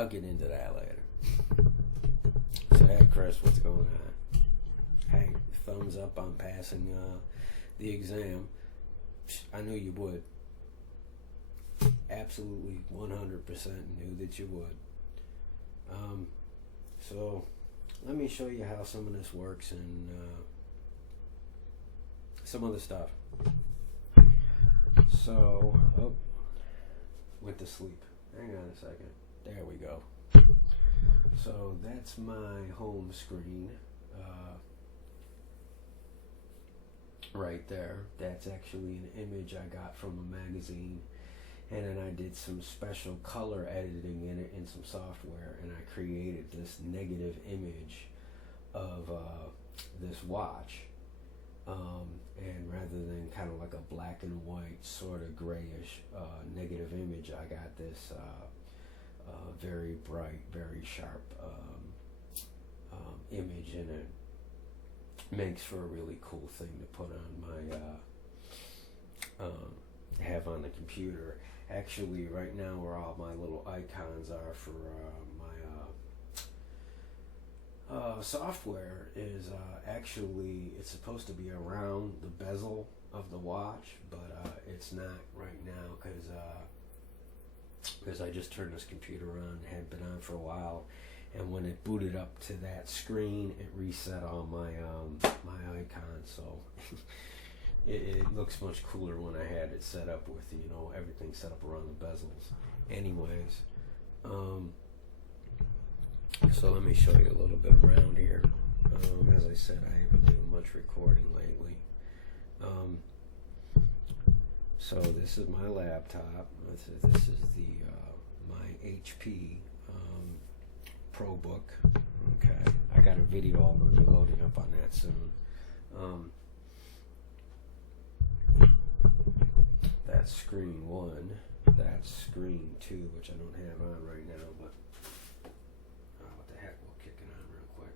I'll get into that later. So, hey, Chris, what's going on? Hey, thumbs up on passing the exam. I knew you would. Absolutely 100% knew that you would. So let me show you how some of this works and some other stuff. So, went to sleep. Hang on a second. There we go. So that's my home screen. Right there. That's actually an image I got from a magazine. And then I did some special color editing in it in some software, and I created this negative image of this watch. And rather than kind of like a black and white, sort of grayish negative image, I got this very bright, very sharp image, and it makes for a really cool thing to put on my have on the computer. Actually, right now, where all my little icons are for my software is actually, it's supposed to be around the bezel of the watch, but it's not right now because I just turned this computer on. It had been on for a while, and when it booted up to that screen, it reset all my my icons. So. It looks much cooler when I had it set up with, everything set up around the bezels. Anyways, so let me show you a little bit around here. As I said, I haven't been doing much recording lately. So this is my laptop. This is the my HP ProBook. Okay, I got a video I'll be loading up on that soon. That's screen 1, that's screen 2, which I don't have on right now, but what the heck, we'll kick it on real quick.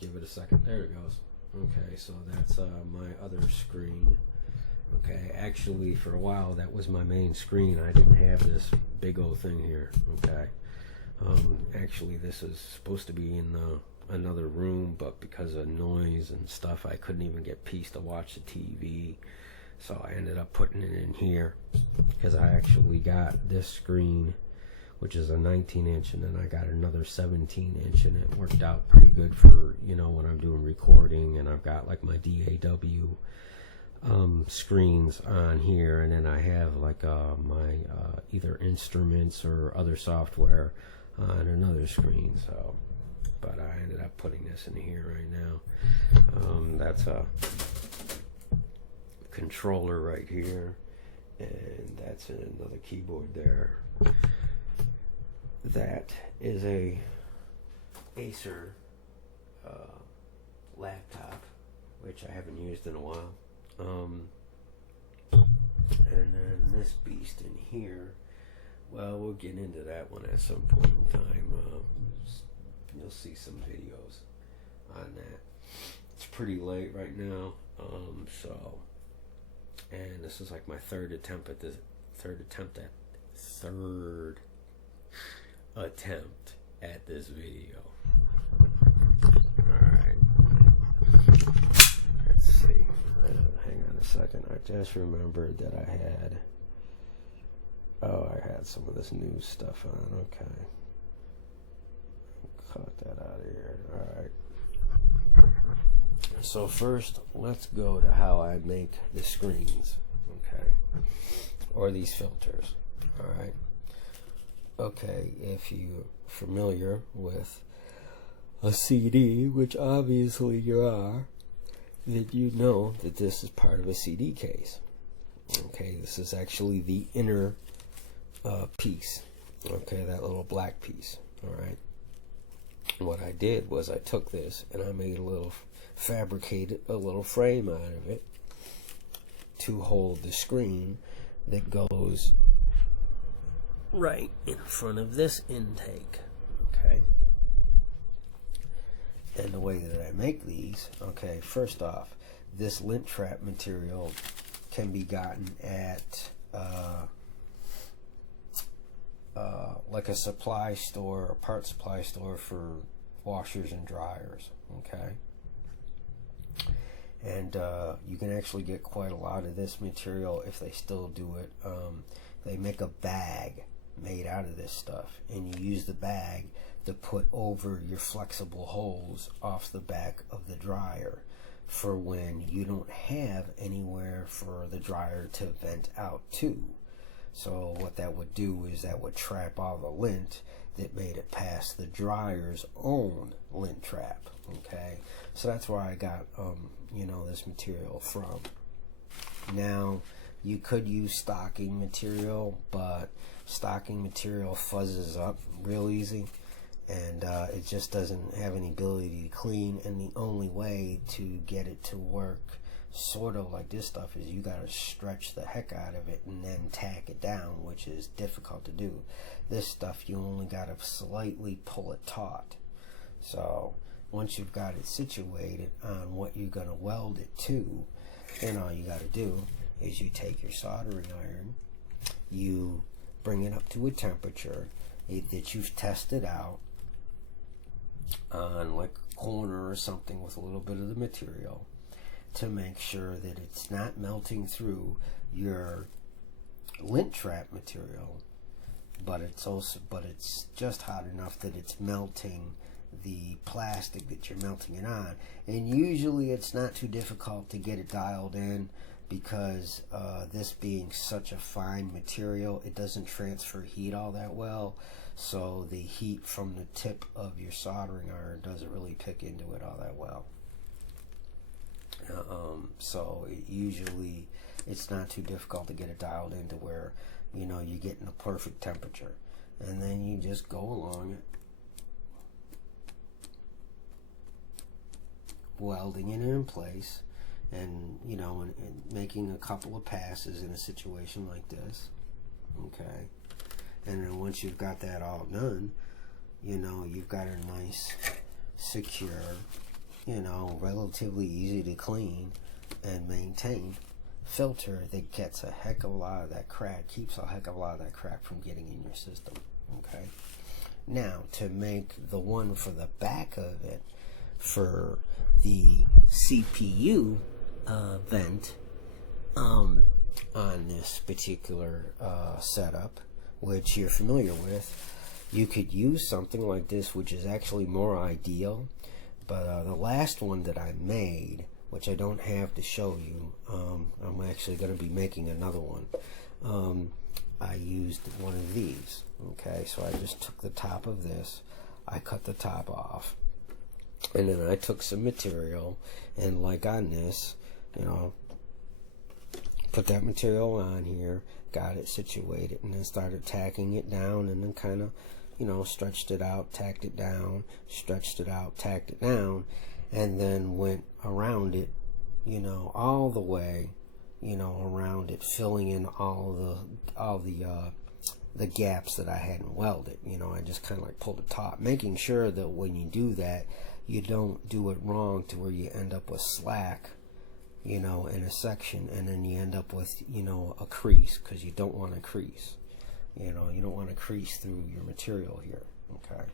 Give it a second, there it goes. Okay, so that's my other screen. Okay, actually, for a while, that was my main screen. I didn't have this big old thing here. Okay, actually, this is supposed to be in another room, but because of noise and stuff, I couldn't even get peace to watch the TV. So I ended up putting it in here because I actually got this screen, which is a 19-inch, and then I got another 17-inch, and it worked out pretty good for when I'm doing recording, and I've got like my DAW. Screens on here, and then I have like my either instruments or other software on another screen. So, but I ended up putting this in here right now. That's a controller right here, and that's another keyboard there. That is a Acer laptop, which I haven't used in a while. And then this beast in here, well, we'll get into that one at some point in time. You'll see some videos on that. It's pretty late right now, and this is like my third attempt at this video. Alright, let's see. Hang on a second. I just remembered that I had some of this new stuff on. Okay, cut that out of here. Alright, so first let's go to how I make the screens, okay, or these filters. Alright, okay, if you're familiar with a CD, which obviously you are, then you know that this is part of a CD case. Okay, this is actually the inner piece. Okay, that little black piece. Alright, what I did was I took this and I made fabricated a little frame out of it to hold the screen that goes right in front of this intake. Okay, And the way that I make these, okay, first off, this lint trap material can be gotten at like a supply store, a part supply store for washers and dryers, okay? And you can actually get quite a lot of this material if they still do it. They make a bag made out of this stuff, and you use the bag to put over your flexible holes off the back of the dryer for when you don't have anywhere for the dryer to vent out to. So what that would do is that would trap all the lint that made it past the dryer's own lint trap. Okay, so that's where I got you know, this material from. Now you could use stocking material, but stocking material fuzzes up real easy, and it just doesn't have any ability to clean. And the only way to get it to work sort of like this stuff is you got to stretch the heck out of it and then tack it down, which is difficult to do. This stuff you only got to slightly pull it taut. So once you've got it situated on what you're going to weld it to, then all you got to do is you take your soldering iron, you bring it up to a temperature that you've tested out on like a corner or something with a little bit of the material, to make sure that it's not melting through your lint trap material, but it's just hot enough that it's melting the plastic that you're melting it on. And usually it's not too difficult to get it dialed in, because this being such a fine material, it doesn't transfer heat all that well, so the heat from the tip of your soldering iron doesn't really pick into it all that well. So usually it's not too difficult to get it dialed into where, you know, you're getting a perfect temperature, and then you just go along it, welding it in place, and you know, and making a couple of passes in a situation like this, okay? And then once you've got that all done, you know, you've got a nice, secure, you know, relatively easy to clean and maintain filter that gets a heck of a lot of that crack, keeps a heck of a lot of that crack from getting in your system, okay? Now, to make the one for the back of it, for the CPU vent on this particular setup, which you're familiar with, you could use something like this, which is actually more ideal. But the last one that I made, which I don't have to show you, I'm actually going to be making another one. I used one of these. Okay, so I just took the top of this, I cut the top off, and then I took some material, and like on this, you know, put that material on here, got it situated, and then started tacking it down, and then kind of, you know, stretched it out, tacked it down, stretched it out, tacked it down, and then went around it, you know, all the way, you know, around it, filling in all the gaps that I hadn't welded. You know, I just kind of like pulled the top, making sure that when you do that, you don't do it wrong to where you end up with slack, you know, in a section, and then you end up with, you know, a crease, because you don't want to crease. You know, you don't want to crease through your material here, okay?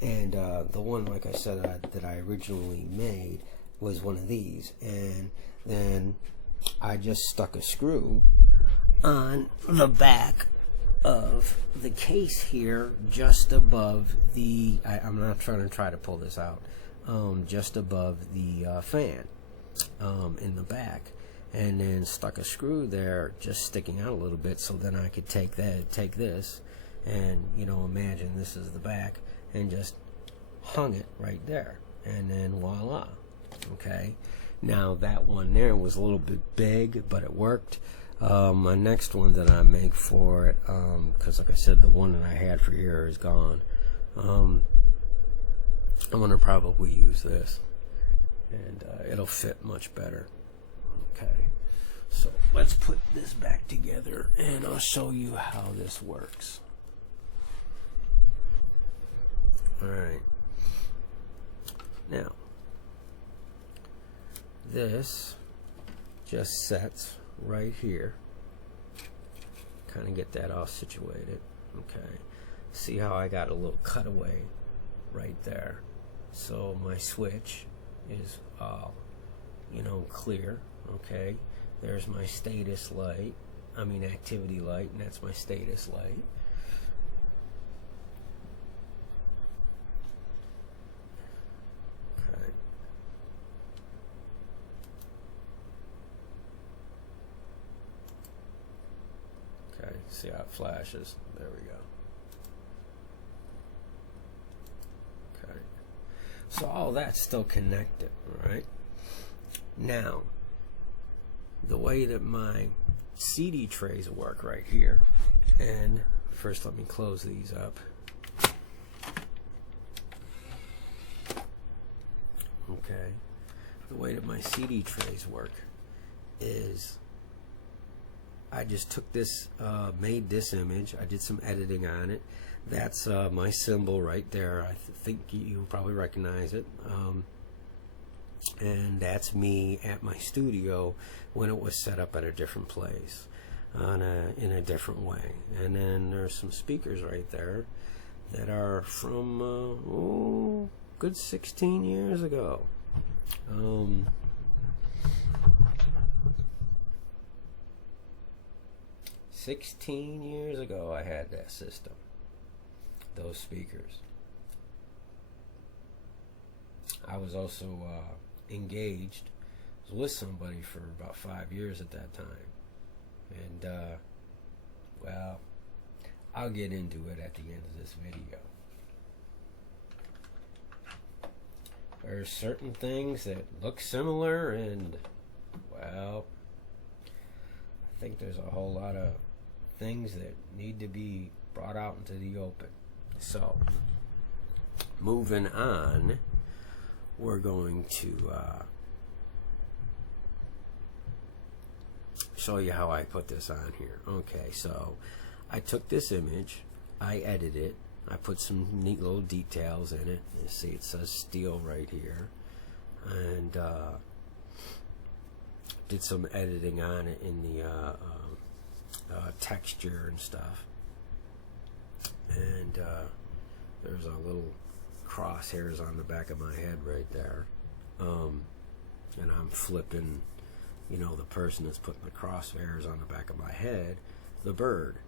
And the one, like I said, that I originally made was one of these, and then I just stuck a screw on the back of the case here, just above the, I'm not trying to pull this out, just above the fan in the back, and then stuck a screw there just sticking out a little bit, so then I could take this, and, you know, imagine this is the back, and just hung it right there, and then voila. Okay, now that one there was a little bit big, but it worked. My next one that I make for it, because like I said, the one that I had for here is gone, I'm gonna probably use this, and it'll fit much better. Okay, so let's put this back together, and I'll show you how this works. Alright, Now, this just sets right here. Kind of get that all situated. Okay. See how I got a little cutaway right there. So my switch is all, clear. Okay. There's my status light. Activity light, and that's my status light. Okay, see how it flashes. There we go. Okay. So all that's still connected, right? Now, the way that my CD trays work right here, and first let me close these up. Okay. The way that my CD trays work is I just took this, made this image. I did some editing on it. That's my symbol right there. I think you probably recognize it. And that's me at my studio when it was set up at a different place, in a different way. And then there's some speakers right there that are from good 16 years ago. 16 years ago I had that system, those speakers. I was also engaged. I was with somebody for about 5 years at that time. And, well, I'll get into it at the end of this video. There's certain things that look similar, and, well, I think there's a whole lot of things that need to be brought out into the open. So, moving on, we're going to show you how I put this on here. Okay, so I took this image, I edited it, I put some neat little details in it. You see it says steel right here, and did some editing on it in the texture and stuff. And there's a little crosshairs on the back of my head right there, and I'm flipping, the person that's putting the crosshairs on the back of my head, the bird.